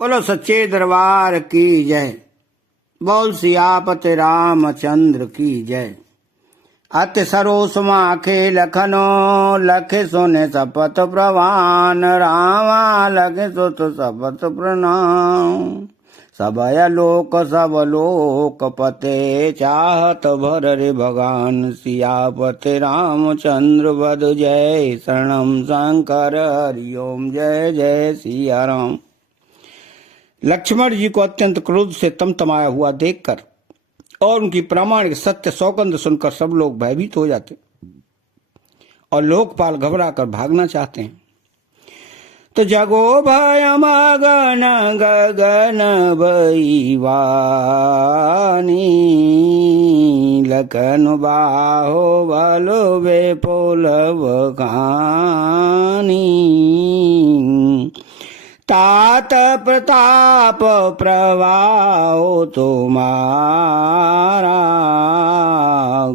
बोलो सच्चे दरबार की जय। बोल सियापति रामचंद्र की जय। अति सरोस माखे लखनो लखे सोने सपत प्रवान रामा लखे सुत सपत प्रणाम। सबय लोक सब लोक पते चाहत भर रे भगवान सियापति रामचंद्र बद जय शरणम शंकर हरिओम जय जय सिया राम। लक्ष्मण जी को अत्यंत क्रोध से तमतमाया हुआ देखकर और उनकी प्रामाणिक सत्य सौगंध सुनकर सब लोग भयभीत हो जाते और लोकपाल घबरा कर भागना चाहते हैं। तो जगो भय मगन गगन बईवानी लखन बाहो बलो बेपोलव खानी तात प्रताप प्रवाहो तुम्हारा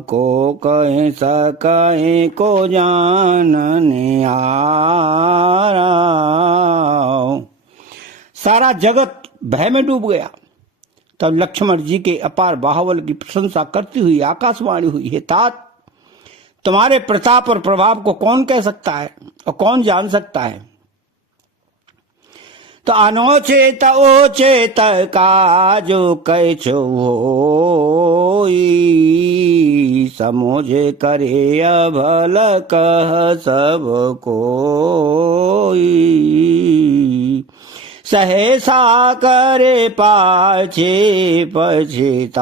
को कहे सकहे को जानने आरा। सारा जगत भय में डूब गया। तब लक्ष्मण जी के अपार बाहुबल की प्रशंसा करती हुई आकाशवाणी हुई, हे तात, तुम्हारे प्रताप और प्रभाव को कौन कह सकता है और कौन जान सकता है। तो अनोचेत ओचेत काजो कैचो समोझे करे अभल कह सब कोई सहसा करे पाछे पछताई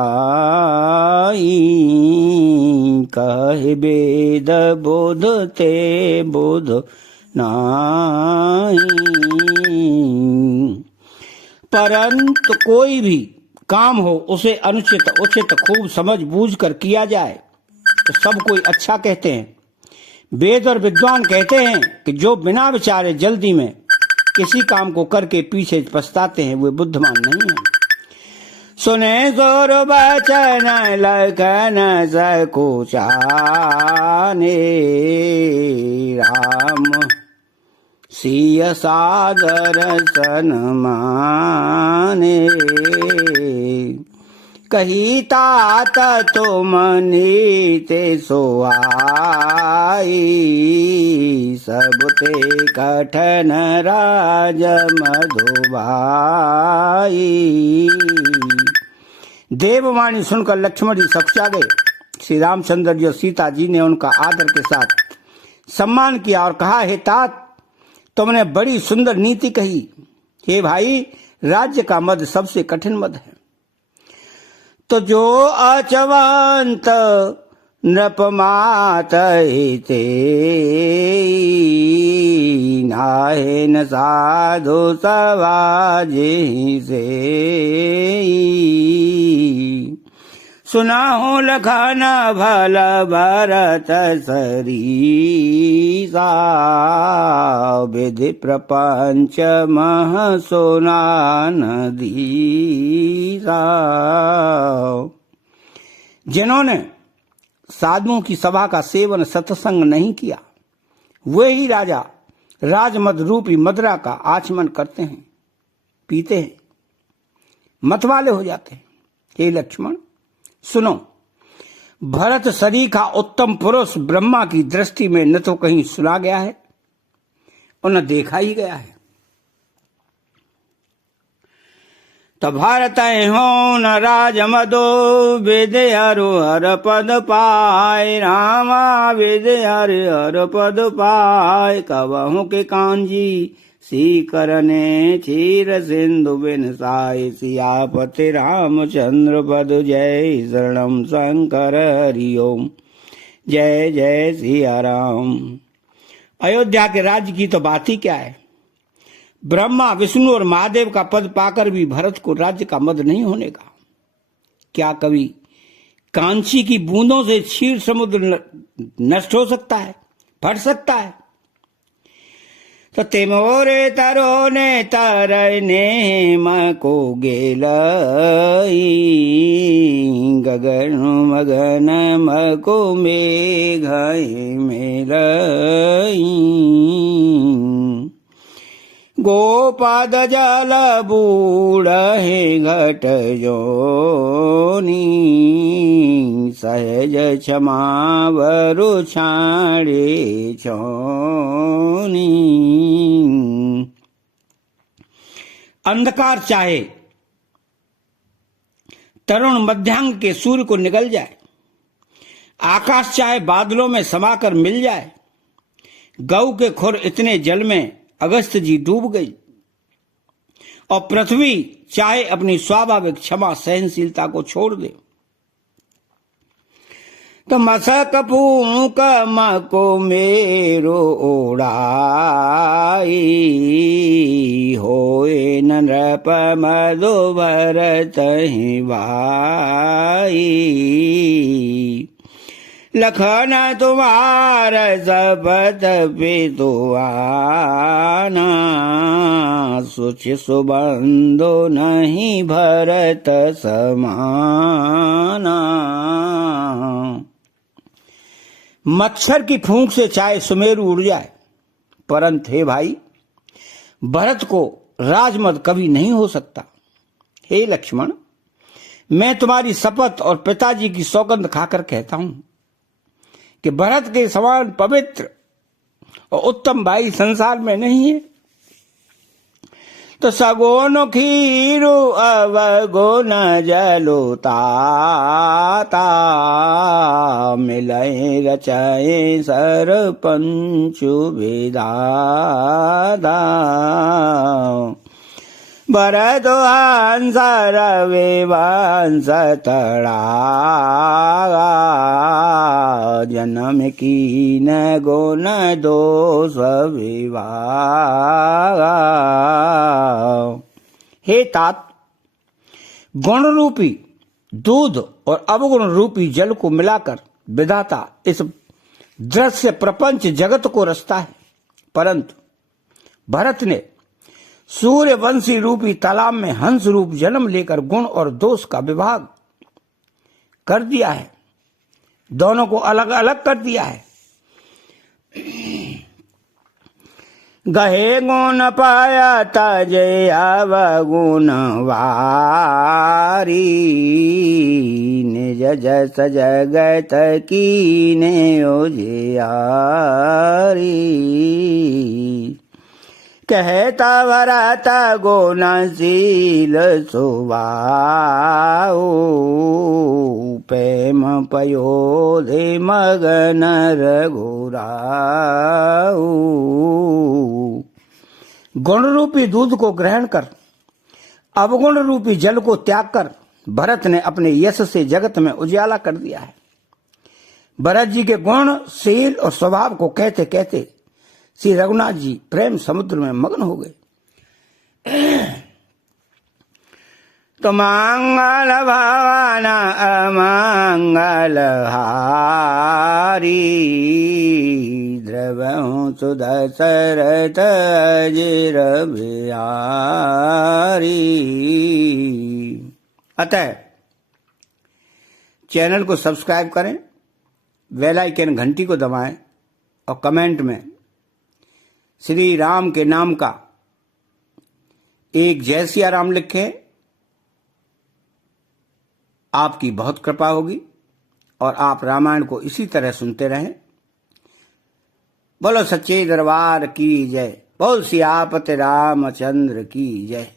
कहे वेद बोध ते बोध नहीं। परंतु कोई भी काम हो उसे अनुचित उचित खूब समझ बूझ कर किया जाए तो सब कोई अच्छा कहते हैं। वेद और विद्वान कहते हैं कि जो बिना विचारे जल्दी में किसी काम को करके पीछे पछताते हैं वे बुद्धिमान नहीं है। सुने जोर बचन लखन सकुचाने राम सिय सादर सन्माने कही तात तुम नीते सोआई सब ते कठन राज मधुबाई। देववाणी सुनकर लक्ष्मण जी सकचा गए। श्री रामचंद्र जी और सीता जी ने उनका आदर के साथ सम्मान किया और कहा, हे तात, तुमने बड़ी सुंदर नीति कही। हे भाई, राज्य का मद सबसे कठिन मद है। तो जो अचवंत नृपमात ते नाहे न साधु सवाजे से सुनाहो लखन भल भरत सरीसा विधि प्रपंच मह सोना नदीसा। जिन्होंने साधुओं की सभा का सेवन सत्संग नहीं किया वे ही राजा राजमद रूपी मदरा का आचमन करते हैं, पीते हैं, मतवाले हो जाते हैं। हे लक्ष्मण, सुनो, भरत सरीखा उत्तम पुरुष ब्रह्मा की दृष्टि में न तो कहीं सुना गया है और न देखा ही गया है। तो भारत हो न राजमदो विदय हर पद पाए रामा विदय हर पद पाए कबहू के कांजी सी करने क्षीर सिंधु बिन साय सियापति रामचंद्र पद जय शरणम शंकर हरिओम जय जय सिया राम। अयोध्या के राज्य की तो बात ही क्या है। ब्रह्मा विष्णु और महादेव का पद पाकर भी भरत को राज्य का मद नहीं होने का। क्या कभी कांची की बूंदों से क्षीर समुद्र नष्ट हो सकता है, फट सकता है। तो तिमोरे तरो ने तरने मको गेल गगन मगन मको मेघ मेल गोपद जल बूढ़े घट जोनी, सहज क्षमा वरु छाड़े छोनी। अंधकार चाहे तरुण मध्यांग के सूर्य को निगल जाए, आकाश चाहे बादलों में समाकर मिल जाए, गऊ के खुर इतने जल में अगस्त जी डूब गई, और पृथ्वी चाहे अपनी स्वाभाविक क्षमा सहनशीलता को छोड़ दे, तो मसक फूंक मको मेरो ओढ़ाई, होए नृप मधु भरत ही भाई। लखन तुम्हार शपथ पितुआना, सुच सुबंधो नहीं भरत समाना। मच्छर की फूंक से चाहे सुमेरु उड़ जाए, परंतु हे भाई, भरत को राजमद कभी नहीं हो सकता। हे लक्ष्मण, मैं तुम्हारी शपथ और पिताजी की सौगंध खाकर कहता हूं कि भरत के समान पवित्र और उत्तम भाई संसार में नहीं है। तो सगुन खीरु अवगुण जलुताता, मिलय रचय सरपंचु विधाता। भरत हंस रवि वंश तड़ागा, जन्म कीन गुण दोष विभागा। हे तात, गुण रूपी दूध और अवगुण रूपी जल को मिलाकर विधाता इस दृश्य प्रपंच जगत को रचता है, परंतु भरत ने सूर्यवंशी रूपी तालाब में हंस रूप जन्म लेकर गुण और दोष का विभाग कर दिया है, दोनों को अलग अलग कर दिया है। गहे गुण पाया तजे अवगुण वारी, निज जस जगत कीने उजियारी। कहता भरत गुणशील सुभाऊ, प्रेम पयोधि मगन रघुराऊ। गुण रूपी दूध को ग्रहण कर, अवगुण रूपी जल को त्याग कर भरत ने अपने यश से जगत में उजाला कर दिया है। भरत जी के गुण, शील और स्वभाव को कहते कहते श्री रघुनाथ जी प्रेम समुद्र में मग्न हो गए। तो मंगल भवन अमंगल हारी, द्रवहु सुदशरथ अजिर बिहारी। अतः चैनल को सब्सक्राइब करें, बेल आइकन घंटी को दबाएं और कमेंट में श्री राम के नाम का एक जय सिया राम लिखें। आपकी बहुत कृपा होगी और आप रामायण को इसी तरह सुनते रहें। बोलो सच्चे दरबार की जय, बोल सियापति रामचंद्र की जय।